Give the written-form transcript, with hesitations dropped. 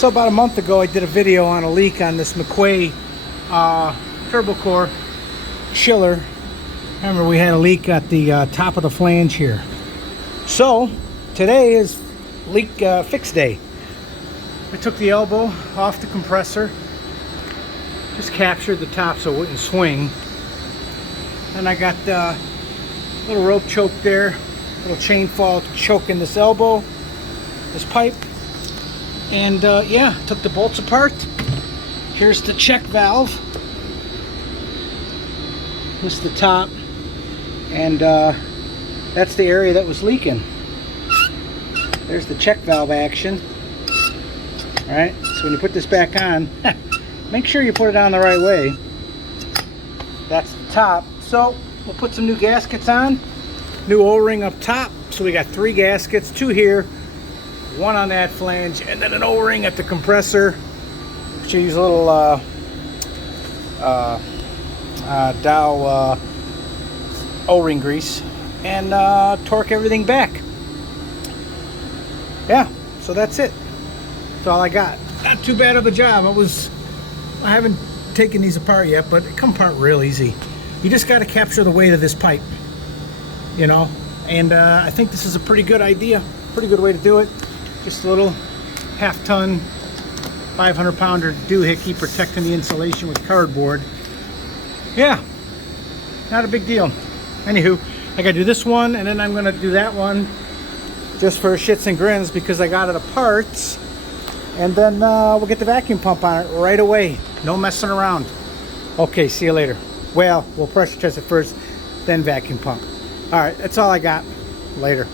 So about a month ago I did a video on a leak on this McQuay turbo core chiller. Remember, we had a leak at the top of the flange here. So today is leak fix day. I took the elbow off the compressor, just captured the top so it wouldn't swing. Then I got the little rope choke there, little chain fall choke in this elbow, this pipe. And yeah, took the bolts apart. Here's the check valve. This is the top. And that's the area that was leaking. There's the check valve action. Alright, so when you put this back on, make sure you put it on the right way. That's the top. So we'll put some new gaskets on. New O-ring up top. So we got 3 gaskets, 2 here, 1 on that flange, and then an O-ring at the compressor. Which use a little Dow O-ring grease, and torque everything back. Yeah, so that's it. That's all I got. Not too bad of a job. I haven't taken these apart yet, but it come apart real easy. You just got to capture the weight of this pipe, you know. And I think this is a pretty good idea, pretty good way to do it. Just a little half-ton, 500-pounder doohickey protecting the insulation with cardboard. Yeah, not a big deal. Anywho, I gotta do this one, and then I'm gonna do that one just for shits and grins because I got it apart. And then we'll get the vacuum pump on it right away. No messing around. Okay, see you later. Well, we'll pressure test it first, then vacuum pump. All right, that's all I got. Later.